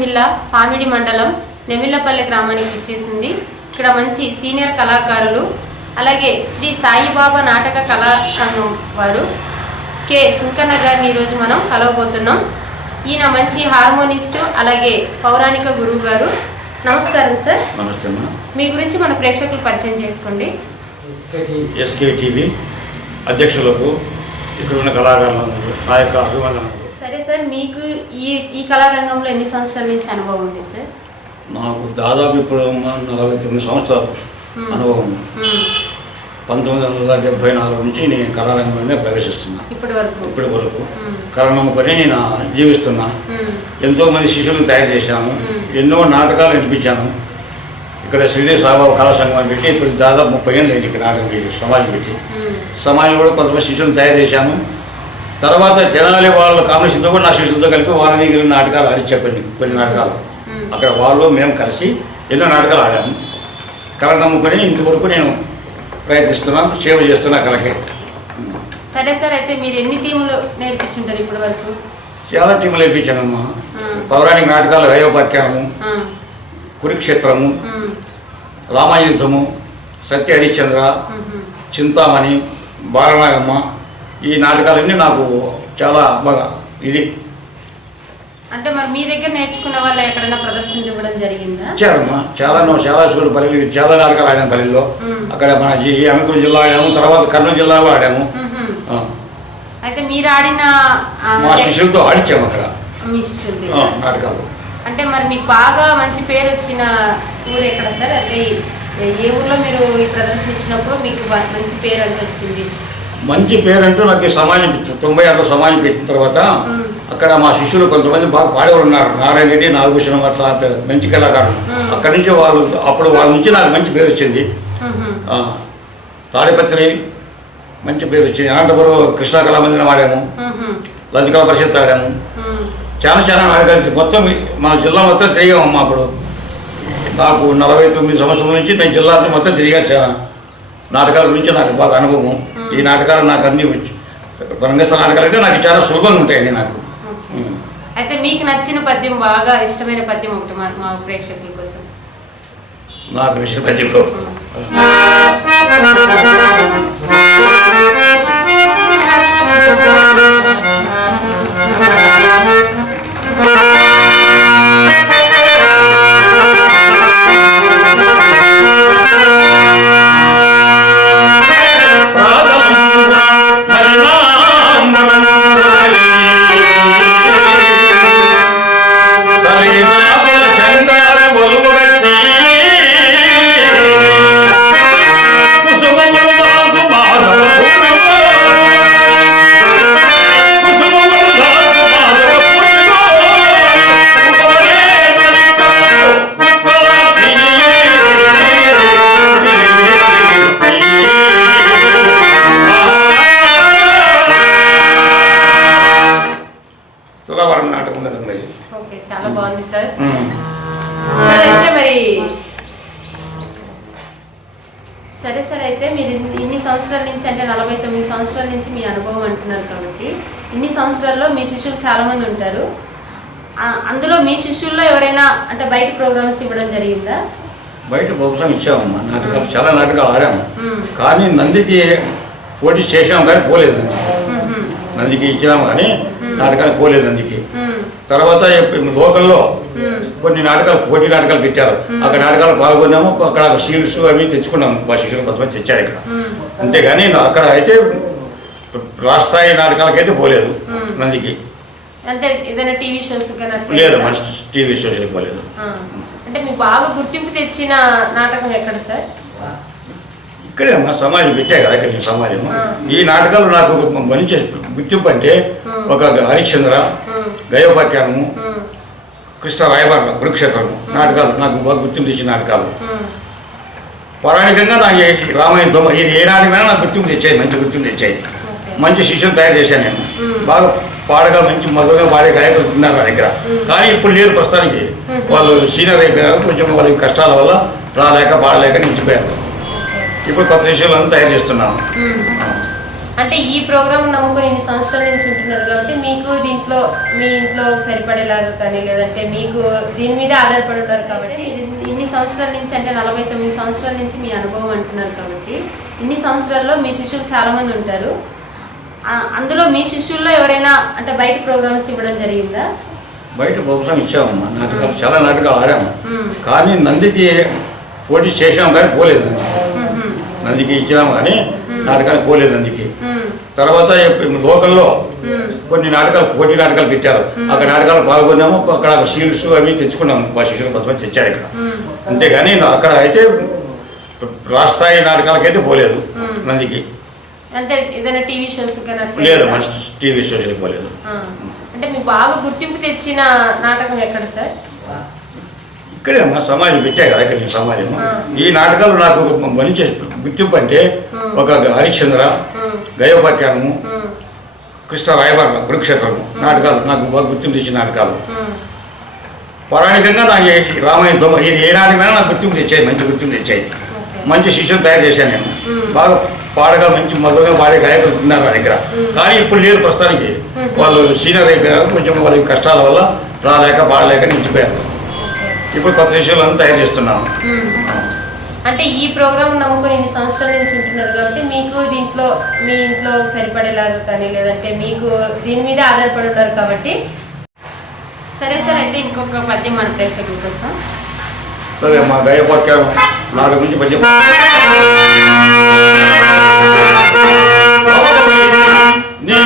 జిల్లా పామిడి మండలం నెమిళ్ళపల్లి గ్రామానికి ఇచ్చేసింది ఇక్కడ మంచి సీనియర్ కళాకారులు అలాగే శ్రీ సాయిబాబా నాటక కళా సంఘం వారు. కె. సుంకన్న గారిని ఈరోజు మనం కలవబోతున్నాం. ఈయన మంచి హార్మోనిస్టు అలాగే పౌరాణిక గురువు గారు. నమస్కారం సార్. నమస్తే మీ గురించి మన ప్రేక్షకులు పరిచయం చేసుకోండి. ఎస్కే టీవీ అధ్యక్షులకు ఇక్కడ ఉన్న కళాకారులందరూ నా యొక్క అభివందనలు. సరే మీకు ఈ ఈ కళారంగంలో ఎన్ని సంవత్సరాల నుంచి అనుభవం ఉంది సార్? నాకు దాదాపు ఇప్పుడు నలభై తొమ్మిది సంవత్సరాలు అనుభవం ఉంది. మ్మ్. పంతొమ్మిది వందల డెబ్బై నాలుగు నుంచి నేను కళారంగంలోనే ప్రవేశిస్తున్నా. ఇప్పటి వరకు. ఇప్పటి వరకు. నేను జీవిస్తున్నా. మ్మ్. ఎంతో మంది శిష్యులను తయారు చేశాను. ఎన్నో నాటకాలు నడిపించాను ఇక్కడ శ్రీదేవి సాయిబాబా కళా సంఘం పెట్టి ఇప్పుడు దాదాపు ముప్పై ఏళ్ళు ఇక్కడ నాటకం చేసి సమాజం పెట్టి. మ్మ్. సమాజంలో కూడా కొంతమంది శిష్యులను తయారు చేశాను. తర్వాత జనాలి వాళ్ళ కాంబినేషన్తో కూడా నా శిష్యులతో కలిపి వారిని మిగిలిన నాటకాలు ఆడించా కొన్ని కొన్ని నాటకాలు. అక్కడ వాళ్ళు మేము కలిసి ఎన్నో నాటకాలు ఆడాము కళ నమ్ముకొని ఇంతవరకు నేను ప్రయత్నిస్తున్నాను సేవ చేస్తున్నా కళకి సరే సార్ అయితే మీరు ఎన్ని టీములు నేర్పించుంటారు ఇప్పటి వరకు చాలా టీములు వేయించానమ్మా మ్మ్. పౌరాణిక నాటకాలు హయోపాఖ్యానము. కురుక్షేత్రము మ్మ్. రామాయుధము సత్య హరిశ్చంద్ర. చింతామణి బాలనాగమ్మ ఈ నాటకాలన్నీ నాకు చాలా బాగా ఇది. అంటే మరి మీ దగ్గర నేర్చుకున్న వాళ్ళు ఎక్కడైనా ప్రదర్శనలు ఇవ్వడం జరిగిందా? ఇచ్చారమ్మా చాలా నో- చాలా చోటు పల్లెలు చాలా నాటకాలు ఆడాము పల్లెల్లో. అక్కడ మన ఈ అనంతపురం జిల్లా ఆడాము తర్వాత కర్నూలు జిల్లాలో ఆడాము. అయితే మీరు ఆడిన మా శిష్యులతో ఆడిచ్చాము అక్కడ. మీ శిష్యులది ఆ, నాటకాలు. అంటే మరి మీకు బాగా మంచి పేరు వచ్చిన ఊరు ఎక్కడ సార్? అంటే ఏ- ఊర్లో మీరు ఈ ప్రదర్శన ఇచ్చినప్పుడు మీకు మంచి పేరు అంటే వచ్చింది? మంచి పేరంటూ నాకు సమాజం తొంభై ఆరులో సమాజం పెట్టిన తర్వాత. అక్కడ మా శిష్యులు కొంతమంది బాగా పాడేవాళ్ళు ఉన్నారు. నారాయణ రెడ్డి నాగభూషణం అట్లా మంచి కళాకారులు. అక్కడి నుంచి వాళ్ళు అప్పుడు వాళ్ళ నుంచి నాకు మంచి పేరు వచ్చింది. తాడిపత్రి మంచి పేరు వచ్చింది. అనంతపురం కృష్ణా కళామందిరం ఆడాము. మ్మ్. లలిత పరిషత్ ఆడాము. చాలా చాలా నాటకాలు మొత్తం మన జిల్లా మొత్తం తిరిగామమ్మా అప్పుడు. నాకు నలభై తొమ్మిది సంవత్సరాల నుంచి నేను జిల్లా మొత్తం తిరిగా చాలా. నాటకాల గురించి నాకు బాగా అనుభవం. ఈ నాటకాలు నాకు అన్ని వచ్చు రంగస్థల నాటకాలు అంటే నాకు చాలా సులభంగా ఉంటాయండి నాకు. అయితే మీకు నచ్చిన పద్యం బాగా ఇష్టమైన పద్యం ఒకటి మా మా ప్రేక్షకుల కోసం. నాకు విషయం పద్యంలో తులవరం మీ శిష్యులు చాలా మంది ఉంటారు అందులో మీ శిష్యుల్లో ఎవరైనా అంటే బయట ప్రోగ్రామ్స్ ఇవ్వడం జరిగిందా? బయట ప్రోగ్రాం ఇచ్చామమ్మా. నాటకాలు చాలా నాటకాలు ఆడాము. కానీ నందికి పోటీ చేసాము కానీ పోలేదు. నందికి ఇచ్చాము కానీ నాటకాలు పోలేదు నందికి. తర్వాత లోకల్లో. కొన్ని నాటకాలు పోటీ నాటకాలు పెట్టారు. అక్కడ నాటకాలు పాల్గొన్నాము. అక్కడ షీల్డ్స్ అవి తెచ్చుకున్నాము. మా శిష్యులు కొంతమంది తెచ్చారు ఇక్కడ. అంతేగాని అక్కడ అయితే రాష్ట్రాయి నాటకాలకైతే పోలేదు నందికి అంటే ఏదైనా టీవీ షోస్ లేదు? మంచి టీవీ సోషల్ పోలేదు. అంటే మీకు బాగా గుర్తింపు తెచ్చిన నాటకం ఎక్కడ సార్ ఇక్కడే మా సమాజం పెట్టే కదా ఇక్కడ ఈ సమాజం. ఈ నాటకాలు నాకు మంచి గుర్తింపు అంటే. ఒక హరిశ్చంద్ర గయోపాఖ్యానము కృష్ణ రాయబార కురుక్షేత్రము నాటకాలు నాకు బాగా గుర్తింపు ఇచ్చిన నాటకాలు. పౌరాణికంగా నాకు రామాయణం ఏ నాటకమైనా నాకు గుర్తింపు తెచ్చాయి మంచి గుర్తింపు తెచ్చాయి. మంచి శిష్యులు తయారు చేశాను నేను. బాగా పాడగా మంచి మధురగా పాడే గాయకులు ఉన్నారు నా దగ్గర. కానీ ఇప్పుడు లేరు ప్రస్తుతానికి. వాళ్ళు సీనియర్ అయిపోయారు. కొంచెం వాళ్ళకి కష్టాల వల్ల రాలేక పాడలేక నిలిచిపోయారు. ఇప్పుడు కొత్త శిష్యులను తయారు చేస్తున్నాను. అంటే ఈ ప్రోగ్రామ్ నమ్ముకొని ఇన్ని సంవత్సరాల నుంచి ఉంటున్నారు కాబట్టి మీకు దీంట్లో మీ ఇంట్లో సరిపడేలాగా కానీ లేదంటే మీకు దీని మీద ఆధారపడి ఉన్నారు కాబట్టి ఇన్ని సంవత్సరాల నుంచి అంటే నలభై తొమ్మిది సంవత్సరాల నుంచి మీ అనుభవం అంటున్నారు కాబట్టి ఇన్ని సంవత్సరాల్లో మీ శిష్యులు చాలామంది ఉంటారు. అందులో మీ శిష్యుల్లో ఎవరైనా అంటే బయట ప్రోగ్రామ్స్ ఇవ్వడం జరిగిందా? బయట ప్రోగ్రాం ఇచ్చామమ్మా. నాటకాలు చాలా నాటకాలు ఆడాము. కానీ నందికి పోటీ చేసాము కానీ పోలేదు. నందికి ఇచ్చినాము కానీ నాటకాలు పోలేదు నందికి. తర్వాత లోకల్లో. కొన్ని నాటకాలు పోటీ నాటకాలు పెట్టారు. అక్కడ నాటకాలు పాల్గొన్నాము. అక్కడ షీల్డ్స్ అవి తెచ్చుకున్నాము. మా శిష్యులు కొంతమంది తెచ్చారు ఇక్కడ. అంతేగాని అక్కడ అయితే రాష్ట్రాయి నాటకాలకైతే పోలేదు నందికి. అంటే ఏదైనా టీవీ షోస్ లేదు? మన టీవీ సోషల్ పోలేదు. అంటే మీకు బాగా గుర్తింపు తెచ్చిన నాటకం ఎక్కడ సార్ ఇక్కడే మా సమాజం పెట్టాయి కదా ఇక్కడ ఈ సమాజం. ఈ నాటకాలు నాకు మంచి గుర్తింపు అంటే ఒక హరిశ్చంద్ర. గయోపాఖ్యానము. కృష్ణ రాయబార కురుక్షేత్రము నాటకాలు నాకు బాగా గుర్తింపు తెచ్చిన నాటకాలు. పౌరాణికంగా నాకు ఇది ఏ నాటకమైనా నాకు గుర్తింపు తెచ్చాయి మంచి గుర్తింపు తెచ్చాయి. మంచి శిష్యులు తయారు చేశాను నేను. బాగా పాడగా మంచి మధురంగా పాడే గాయకులు ఉన్నారు నా దగ్గర. కానీ ఇప్పుడు లేరు ప్రస్తుతానికి వాళ్ళు సీనియర్ అయిపోయారు. కొంచెం వాళ్ళకి కష్టాల వల్ల రాలేక పాడలేక నిలిచిపోయారు. ఇప్పుడు కొత్త శిష్యులను తయారు చేస్తున్నాను. మ్మ్. అంటే ఈ ప్రోగ్రామ్ నమ్ముకొని ఇన్ని సంవత్సరాల నుంచి ఉంటున్నారు? కాబట్టి మీకు దీంట్లో మీ ఇంట్లో సరిపడేలాగా కానీ లేదంటే మీకు దీని మీద ఆధారపడి ఉన్నారు కాబట్టి. సరే సరే అయితే ఇంకొక పద్యం మన ప్రేక్షకుల కోసం. సరే మా గయపాఖ్యానం నాలుగు గురించి పద్యం నీ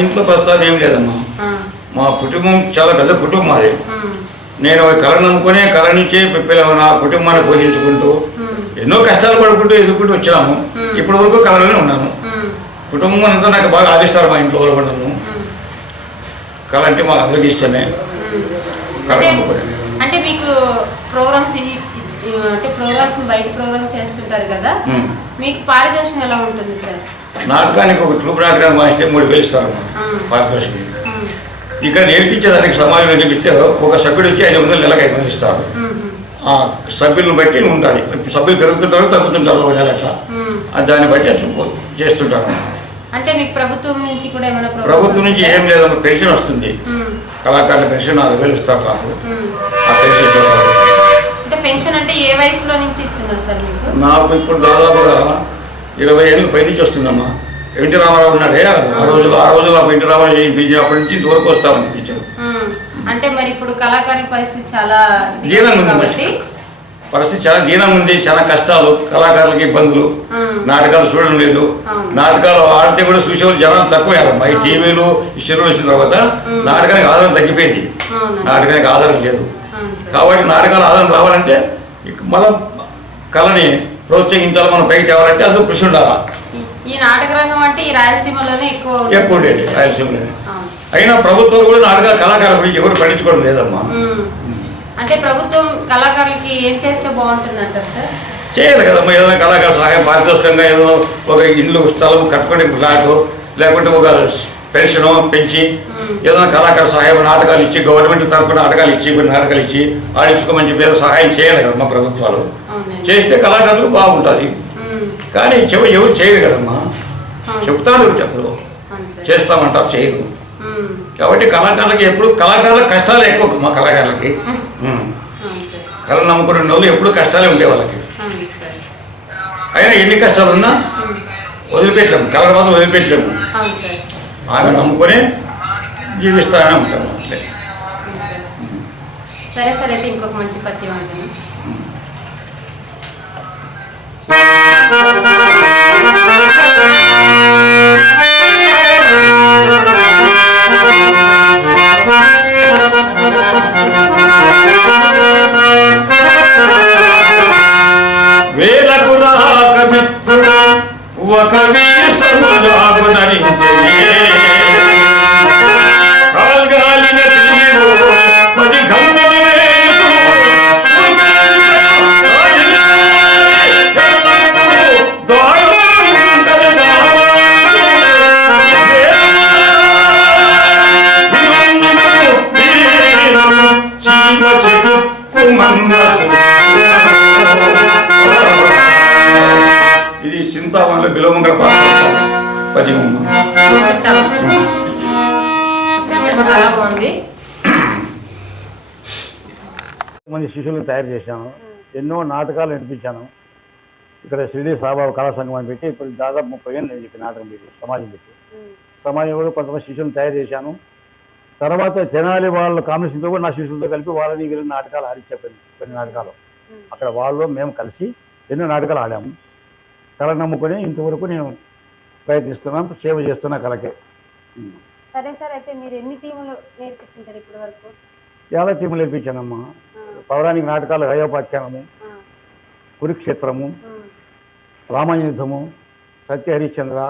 ఇంట్లో ప్రస్తుతం ఏం లేదమ్మా. మా కుటుంబం చాలా పెద్ద కుటుంబం అది. నేను కళ నమ్ముకునే కళ నుంచే నా కుటుంబాన్ని పోషించుకుంటూ. ఎన్నో కష్టాలు పడుకుంటూ ఎదుర్కొంటూ వచ్చాము మ్మ్. ఇప్పటి వరకు కళలోనే ఉన్నాను. కుటుంబం అంతా నాకు బాగా ఆదిస్తారు మా ఇంట్లో వాళ్ళు నన్ను. కళ అంటే మాకు అందరికీ ఇష్టమే కళ అంటే నమ్ముకునే అంటే మీకు ప్రోగ్రామ్స్ అంటే ప్రోగ్రామ్స్ బయట ప్రోగ్రామ్స్ చేస్తుంటారు కదా. మీకు పారితోషికం ఎలా ఉంటుంది సార్ నాటకానికి ఒక ట్రూప్ నాటకానికి మాస్తే మూడు వేలు ఇస్తారు. పారితోషికం. ఇక్కడ నేర్పించేదానికి సమాజం నేర్పిస్తే ఒక సభ్యుడు వచ్చి ఐదు వందలు నెలకు ఐదు వందలు ఇస్తారు. ఆ సభ్యులను బట్టి ఇప్పుడు సభ్యులు పెరుగుతుంటారు తగ్గుతుంటారు ఒక నెల అట్లా దాన్ని బట్టి అట్లా చేస్తుంటారు అంటే మీకు ప్రభుత్వం నుంచి కూడా ఏమైనా ప్రభుత్వం నుంచి? ఏం లేదమ్మా పెన్షన్ వస్తుంది. కళాకారుల పెన్షన్ నాలుగు వేలు ఇస్తారు నాకు. ఆ పెన్షన్ ఇస్తారు పెన్షన్ అంటే ఏ వయసులో నుంచి ఇస్తున్నారు సార్ మీకు నాకు ఇప్పుడు దాదాపుగా ఇరవై ఏళ్ళు పైనుంచి వస్తుందమ్మా. ఎన్టీ రామారావు ఉన్నాడే ఆ రోజుల్లో ఆ రోజుల్లో ఎన్టీ రామారావు చేయించి అప్పటి నుంచి ఇంతవరకు వస్తామని మ్మ్. అంటే మరి ఇప్పుడు కళాకారుల పరిస్థితి చాలా దీనంగా ఉంది పరిస్థితి చాలా దీనంగా ఉంది చాలా కష్టాలు కళాకారులకి ఇబ్బందులు. నాటకాలు చూడడం లేదు. నాటకాలు ఆడితే కూడా చూసేవాళ్ళు జనాలు తక్కువయ్యారమ్మా ఈ టీవీలు ఈ షెడ్యూల్ వచ్చిన తర్వాత నాటకానికి ఆధారం తగ్గిపోయింది. నాటకానికి ఆధారం లేదు. కాబట్టి నాటకాలు ఆధారం రావాలంటే మనం కళని ప్రోత్సహించాలి మనం పైకి తేవాలంటే అది కృషి ఉండాలి ఈ- నాటక రంగం అంటే ఈ రాయలసీమలోనే ఎక్కువ ఎక్కువ ఉండేది. రాయలసీమలోనే. అయినా ప్రభుత్వాలు కూడా నాటకాల కళాకారుల గురించి ఎవరు పట్టించుకోవడం లేదమ్మా మ్మ్. అంటే ప్రభుత్వం కళాకారులకి ఏం చేస్తే బాగుంటుంది అంటారు సార్ చేయాలి కదమ్మా ఏదైనా కళాకార సహాయం పారితోషికంగా ఏదో ఒక ఇల్లు స్థలం కట్టుకునే ఫ్లాట్ లేకుంటే ఒక పెన్షన్ పెంచి ఏదైనా కళాకార సహాయం నాటకాలు ఇచ్చి గవర్నమెంట్ తరఫున నాటకాలు ఇచ్చి కొన్ని నాటకాలు ఇచ్చి ఆడించుకోమని చెప్పి ఏదో సహాయం చేయాలి కదమ్మా ప్రభుత్వాలు చేస్తే కళాకారులకు బాగుంటుంది. కానీ చెవ ఎవరు చేయరు కదమ్మా. చెప్తాను అప్పుడు చేస్తామంటారు చేయరు. కాబట్టి కళాకారులకి ఎప్పుడు కళాకారుల కష్టాలు ఎక్కువ మా కళాకారులకి. కళ నమ్ముకునే వాళ్ళు ఎప్పుడు కష్టాలే ఉండే వాళ్ళకి. అయినా ఎన్ని కష్టాలు ఉన్నా మ్మ్. వదిలిపెట్టలేము. కళ మాత్రం వదిలిపెట్టలేము. ఆమె నమ్ముకొని జీవిస్తానే ఉంటాము. అట్లే సరే. సరే అయితే ఇంకొక మంచి పద్యం ఒక వీసము జాగు నరించే బిలోమంగళ పద్యం. చెప్తాము అసలు చాలా బాగుంది మంది శిష్యులను తయారు చేశాను. ఎన్నో నాటకాలు నడిపించాను. ఇక్కడ షిరిడి సాబాబు కళా సంఘం అని పెట్టి ఇప్పుడు దాదాపు ముప్పై ఏళ్ళు నేను చెప్పి నాటకం పెట్టి సమాజం పెట్టి. సమాజంలో కొంతమంది శిష్యులను తయారు చేశాను. తర్వాత తెనాలి వాళ్ళ కాంబినేషన్తో కూడా నా శిష్యులతో కలిపి వాళ్ళని వీళ్ళని నాటకాలు ఆడించే కొన్ని నాటకాలు. అక్కడ వాళ్ళు మేము కలిసి ఎన్నో నాటకాలు ఆడాము. కళ నమ్ముకొని ఇంతవరకు నేను ప్రయత్నిస్తున్నాను సేవ చేస్తున్నా కళకే. సరే సార్ అయితే మీరు ఎన్ని టీములు నేర్పించారు ఇప్పటి వరకు? చాలా టీములు నేర్పించానమ్మా. పౌరాణిక నాటకాలు అయోపాఖ్యానము కురుక్షేత్రము రామాయుధము సత్యహరిశ్చంద్ర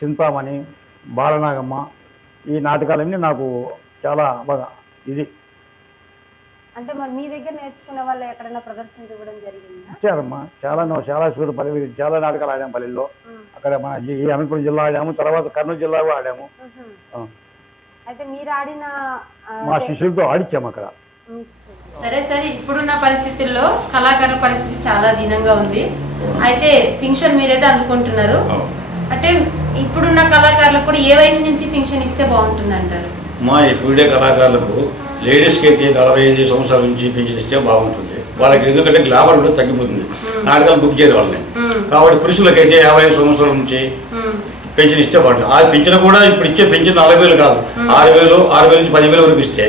చింతామణి బాలనాగమ్మ ఈ నాటకాలన్నీ నాకు చాలా బాగా ఇది. అంటే మరి మీ దగ్గర నేర్చుకున్న వాళ్ళు ఎక్కడైనా ప్రదర్శన ఇవ్వడం జరిగిందా? ఇచ్చారమ్మా. చాలా చాలా చూడు పల్లె చాలా నాటకాలు ఆడాము పల్లెల్లో. అక్కడ మన ఈ అనంతపురం జిల్లా ఆడాము తర్వాత కర్నూలు జిల్లా కూడా ఆడాము. అయితే మీరు ఆడిన మా శిష్యులతో ఆడిచ్చాము అక్కడ. సరే సరే. ఇప్పుడున్న పరిస్థితుల్లో కళాకారుల పరిస్థితి చాలా దీనంగా ఉంది. అయితే పింఛన్ మీరైతే అందుకుంటున్నారు. అంటే ఇప్పుడున్న కళాకారులకు కూడా ఏ వయసు నుంచి పింఛన్ ఇస్తే బాగుంటుంది అంటారు మా ఇప్పుడే కళాకారులకు లేడీస్కి అయితే నలభై ఐదు సంవత్సరాల నుంచి పెన్షన్ ఇస్తే బాగుంటుంది. వాళ్ళకి ఎందుకంటే గ్లామర్ కూడా తగ్గిపోతుంది. నాటకాలు బుక్ చేయరు వాళ్ళని. కాబట్టి పురుషులకైతే యాభై ఐదు సంవత్సరాల నుంచి. పెన్షన్ ఇస్తే బాగుంటుంది. ఆ పెన్షన్ కూడా ఇప్పుడు ఇచ్చే పెన్షన్ నలభై వేలు కాదు. ఆరు వేలు ఆరు వేల నుంచి పదివేల వరకు ఇస్తే.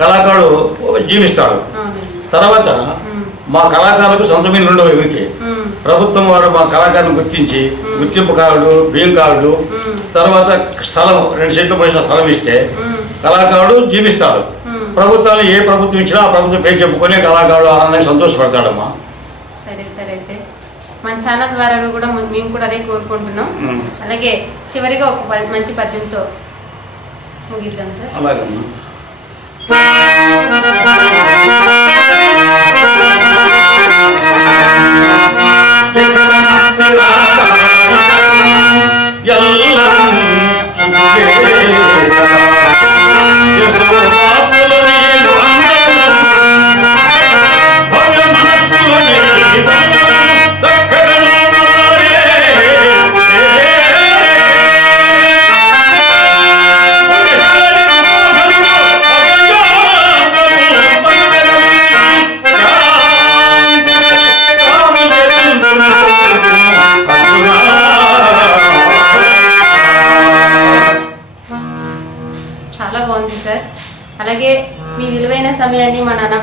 కళాకారుడు జీవిస్తాడు. తర్వాత మా కళాకారులకు సొంతమైన ఉండవు ఎవరికి. ప్రభుత్వం వారు మా కళాకారులను గుర్తించి గుర్తింపు కార్డు బియ్యం కార్డు తర్వాత స్థలం రెండు సెంట్లు పోసిన స్థలం ఇస్తే కళాకారుడు జీవిస్తాడు. ప్రభుత్వాలు ఏ ప్రభుత్వం ఇచ్చినా ఆ ప్రభుత్వం పేరు చెప్పుకొని కళాకారుడు ఆనందంగా సంతోషపడతాడమ్మా. సరే సరే అయితే. మన ఛానల్ ద్వారా కూడా మేము కూడా అదే కోరుకుంటున్నాం. అలాగే చివరిగా ఒక మంచి పద్యంతో ముగిద్దాం సార్. అలాగమ్మా.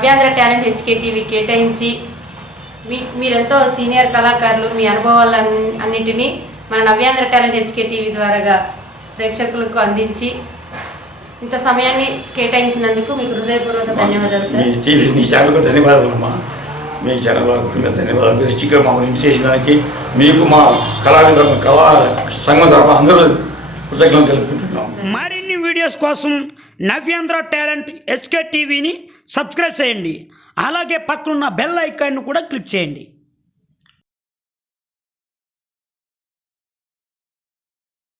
నవ్యాంధ్ర టాలెంట్ హెచ్కే టీవీ కేటాయించి మీ మీరెంతో సీనియర్ కళాకారులు మీ అనుభవాలు అన్నిటినీ మన నవ్యాంధ్ర టాలెంట్ హెచ్కే టీవీ ద్వారాగా ప్రేక్షకులకు అందించి ఇంత సమయాన్ని కేటాయించినందుకు మీకు హృదయపూర్వక ధన్యవాదాలు సార్. మీ ఛానల్కు ధన్యవాదాలమ్మా మీ ఛానల్ వారికి కూడా ధన్యవాదాలు. మీరు స్టిక్కర్ మాకు ఇంటి చేసినానికి మీకు మా కళావిద కళా సంఘం తరఫున అందరూ కృతజ్ఞతలు తెలుపుకుంటున్నాం. మరిన్ని వీడియోస్ కోసం నవ్యాంధ్ర టాలెంట్ ఎస్కే టీవీని సబ్స్క్రైబ్ చేయండి. అలాగే పక్కనున్న బెల్ ఐకాన్ను కూడా క్లిక్ చేయండి.